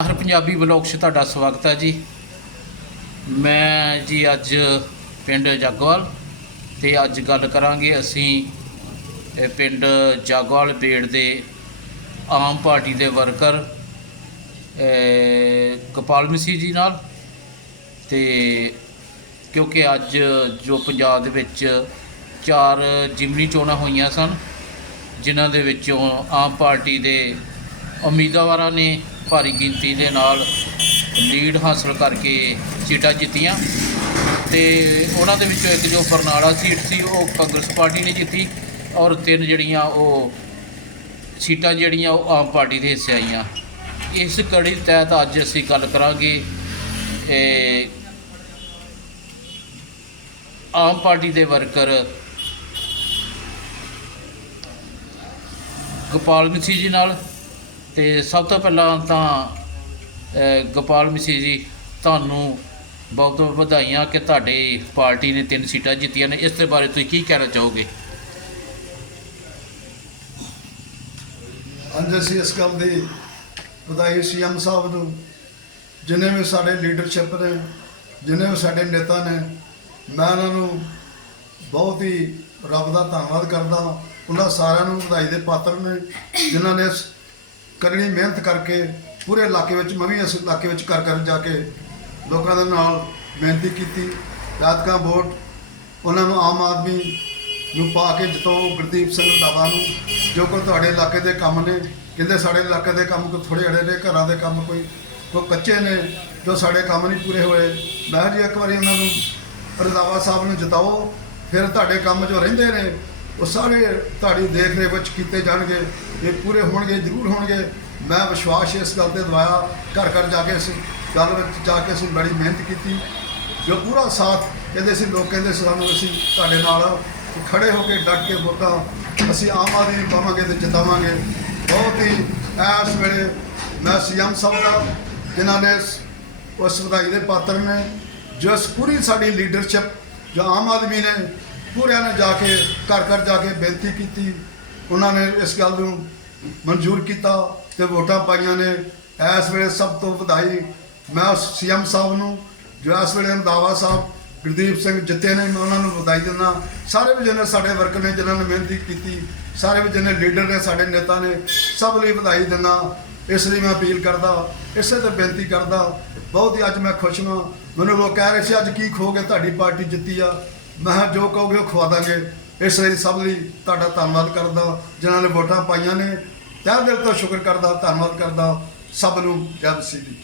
ਹਰ Punjabi blog 'ਚ ਤੁਹਾਡਾ ਸਵਾਗਤ ਹੈ ਜੀ। ਮੈਂ ਜੀ ਅੱਜ ਪਿੰਡ ਜਾਗਵਾਲ ਤੇ ਅੱਜ ਗੱਲ ਕਰਾਂਗੇ ਅਸੀਂ ਪਿੰਡ ਜਾਗਵਾਲ ਪੇੜ ਦੇ ਆਮ ਪਾਰਟੀ ਦੇ ਵਰਕਰ ਕਪਾਲ ਗੋਪਾਲ ਮਸੀਹ ਜੀ ਨਾਲ ਤੇ ਕਿਉਂਕਿ ਅੱਜ ਜੋ ਪੰਜਾਬ ਦੇ ਵਿੱਚ ਚਾਰ ਜਿਮਨੀ ਚੋਣਾਂ ਹੋਈਆਂ ਸਨ, ਜਿਨ੍ਹਾਂ ਦੇ ਵਿੱਚੋਂ ਆਮ ਪਾਰਟੀ ਦੇ ਉਮੀਦਵਾਰਾਂ ਨੇ ਭਾਰੀ ਗਿਣਤੀ ਦੇ ਨਾਲ ਲੀਡ ਹਾਸਲ ਕਰਕੇ ਸੀਟਾਂ ਜਿੱਤੀਆਂ। ਤੇ ਉਹਨਾਂ ਦੇ ਵਿੱਚੋਂ ਇੱਕ ਜੋ ਬਰਨਾਲਾ ਸੀਟ ਸੀ, ਉਹ ਕਾਂਗਰਸ ਪਾਰਟੀ ਨੇ ਜਿੱਤੀ ਔਰ ਤਿੰਨ ਜਿਹੜੀਆਂ ਉਹ ਸੀਟਾਂ ਜਿਹੜੀਆਂ ਉਹ ਆਮ ਪਾਰਟੀ ਦੇ ਹਿੱਸੇ ਆਈਆਂ। ਇਸ ਕੜੀ ਤਹਿਤ ਅੱਜ ਅਸੀਂ ਗੱਲ ਕਰਾਂਗੇ ਆਮ ਪਾਰਟੀ ਦੇ ਵਰਕਰ ਗੋਪਾਲ ਮਸੀਹ ਜੀ ਨਾਲ। ਤੇ ਸਭ ਤੋਂ ਪਹਿਲਾਂ ਤਾਂ ਗੋਪਾਲ ਮਸੀਹ ਜੀ, ਤੁਹਾਨੂੰ ਬਹੁਤ ਵਧਾਈਆਂ ਕਿ ਤੁਹਾਡੇ ਪਾਰਟੀ ਨੇ ਤਿੰਨ ਸੀਟਾਂ ਜਿੱਤੀਆਂ ਨੇ। ਇਸ ਦੇ ਬਾਰੇ ਤੁਸੀਂ ਕੀ ਕਹਿਣਾ ਚਾਹੋਗੇ? ਅੱਜ ਅਸੀਂ ਇਸ ਗੱਲ ਦੀ ਵਧਾਈ ਸੀਐਮ ਸਾਹਿਬ ਨੂੰ। ਜਿਨੇ ਵੀ ਸਾਡੇ ਲੀਡਰਸ਼ਿਪ ਨੇ, ਜਿਨੇ ਵੀ ਸਾਡੇ ਨੇਤਾ ਨੇ, ਮੈਂ ਉਹਨਾਂ ਨੂੰ ਬਹੁਤ ਹੀ ਰੱਬ ਦਾ ਧੰਨਵਾਦ ਕਰਦਾ ਉਹਨਾਂ ਸਾਰਿਆਂ ਨੂੰ ਵਧਾਈ ਦੇ ਪਾਤਰ ਨੇ, ਜਿਨ੍ਹਾਂ ਨੇ ਕਰਨੀ ਮਿਹਨਤ ਕਰਕੇ ਪੂਰੇ ਇਲਾਕੇ ਵਿੱਚ, ਮੈਂ ਵੀ ਇਸ ਇਲਾਕੇ ਵਿੱਚ ਘਰ ਘਰ ਜਾ ਕੇ ਲੋਕਾਂ ਦੇ ਨਾਲ ਬੇਨਤੀ ਕੀਤੀ। ਰਾਤਕਾਂ ਵੋਟ ਉਹਨਾਂ ਨੂੰ ਆਮ ਆਦਮੀ ਨੂੰ ਪਾ ਕੇ ਜਿਤਾਓ ਗੁਰਦੀਪ ਸਿੰਘ ਰੰਧਾਵਾ ਨੂੰ, ਜੋ ਕੋ ਤੁਹਾਡੇ ਇਲਾਕੇ ਦੇ ਕੰਮ ਨੇ, ਕਹਿੰਦੇ ਸਾਡੇ ਇਲਾਕੇ ਦੇ ਕੰਮ ਕੋ ਥੋੜੇ ਅੜੇ ਨੇ, ਘਰਾਂ ਦੇ ਕੰਮ ਕੋਈ ਕੋ ਕੱਚੇ ਨੇ, ਜੋ ਸਾਡੇ ਕੰਮ ਨਹੀਂ ਪੂਰੇ ਹੋਏ। ਮੈਂ ਕਿਹਾ ਜੀ ਇੱਕ ਵਾਰੀ ਉਹਨਾਂ ਨੂੰ ਰੰਧਾਵਾ ਸਾਹਿਬ ਨੂੰ ਜਿਤਾਓ, ਫਿਰ ਤੁਹਾਡੇ ਕੰਮ ਜੋ ਰਹਿੰਦੇ ਨੇ ਉਹ ਸਾਰੇ ਤੁਹਾਡੀ ਦੇਖ ਰੇਖ ਵਿੱਚ ਕੀਤੇ ਜਾਣਗੇ, ਇਹ ਪੂਰੇ ਹੋਣਗੇ, ਜ਼ਰੂਰ ਹੋਣਗੇ। ਮੈਂ ਵਿਸ਼ਵਾਸ ਇਸ ਗੱਲ ਤੇ ਦਵਾਇਆ ਘਰ ਘਰ ਜਾ ਕੇ ਇਸ ਗੱਲ ਵਿੱਚ ਜਾ ਕੇ ਅਸੀਂ ਬੜੀ ਮਿਹਨਤ ਕੀਤੀ। ਜੋ ਪੂਰਾ ਸਾਥ ਕਹਿੰਦੇ ਸੀ, ਲੋਕ ਕਹਿੰਦੇ ਸਾਨੂੰ ਅਸੀਂ ਤੁਹਾਡੇ ਨਾਲ ਖੜੇ ਹੋ ਕੇ ਡਟ ਕੇ ਵੋਟਾਂ ਅਸੀਂ ਆਮ ਆਦਮੀ ਨੂੰ ਪਾਵਾਂਗੇ ਤੇ ਜਿਤਾਵਾਂਗੇ। ਬਹੁਤ ਹੀ ਇਸ ਵੇਲੇ ਮੈਂ ਸੀਐਮ ਸਾਹਿਬ ਦਾ, ਜਿਨ੍ਹਾਂ ਨੇ ਉਸ ਵਧਾਈ ਦੇ ਪਾਤਰ ਨੇ, ਜੋ ਪੂਰੀ ਸਾਡੀ ਲੀਡਰਸ਼ਿਪ ਜੋ ਆਮ ਆਦਮੀ ਨੇ ਪੂਰਿਆਂ ਨੇ ਜਾ ਕੇ, ਘਰ ਘਰ ਜਾ ਕੇ ਬੇਨਤੀ ਕੀਤੀ। ਉਹਨਾਂ ਨੇ ਇਸ ਗੱਲ ਨੂੰ ਮਨਜ਼ੂਰ ਕੀਤਾ ਤੇ ਵੋਟਾਂ ਪਾਈਆਂ ਨੇ। ਇਸ ਵੇਲੇ ਸਭ ਤੋਂ ਵਧਾਈ ਮੈਂ ਸੀਐਮ ਸਾਹਿਬ ਨੂੰ, ਜੋ ਇਸ ਵੇਲੇ ਰੰਧਾਵਾ ਸਾਹਿਬ, ਗੁਰਦੀਪ ਸਿੰਘ ਜਿੱਤੇ ਨੇ ਮੈਂ ਉਹਨਾਂ ਨੂੰ ਵਧਾਈ ਦਿੰਦਾ। ਸਾਰੇ ਵੀ ਜਿਹਨੇ ਸਾਡੇ ਵਰਕਰ ਨੇ, ਜਿਨ੍ਹਾਂ ਨੇ ਮਿਹਨਤ ਕੀਤੀ, ਸਾਰੇ ਵੀ ਜਿਹਨੇ ਲੀਡਰ ਨੇ, ਸਾਡੇ ਨੇਤਾ ਨੇ, ਸਭ ਲਈ ਵਧਾਈ ਦਿੰਦਾ। ਇਸ ਲਈ ਮੈਂ ਅਪੀਲ ਕਰਦਾ, ਇਸੇ ਤੇ ਬੇਨਤੀ ਕਰਦਾ। ਬਹੁਤ ਹੀ ਅੱਜ ਮੈਂ ਖੁਸ਼ ਹਾਂ ਮੈਨੂੰ ਲੋਕ ਕਹਿ ਰਹੇ ਸੀ, ਅੱਜ ਕੀ ਖੋਗੇ ਤੁਹਾਡੀ ਪਾਰਟੀ ਜਿੱਤੀ ਆ? ਮੈਂ ਕਿਹਾ, ਜੋ ਕਹੋਗੇ ਉਹ ਖਵਾ ਦਾਂਗੇ। ਇਸ ਲਈ ਸਭ ਲਈ ਤੁਹਾਡਾ ਧੰਨਵਾਦ ਕਰਦਾ, ਜਿਨ੍ਹਾਂ ਨੇ ਵੋਟਾਂ ਪਾਈਆਂ ਨੇ। ਤਹਿ ਦਿਲ ਤੋਂ ਸ਼ੁਕਰ ਕਰਦਾ, ਧੰਨਵਾਦ ਕਰਦਾ। ਸਭ ਨੂੰ ਜੈ ਮਸੀਹ ਦੀ।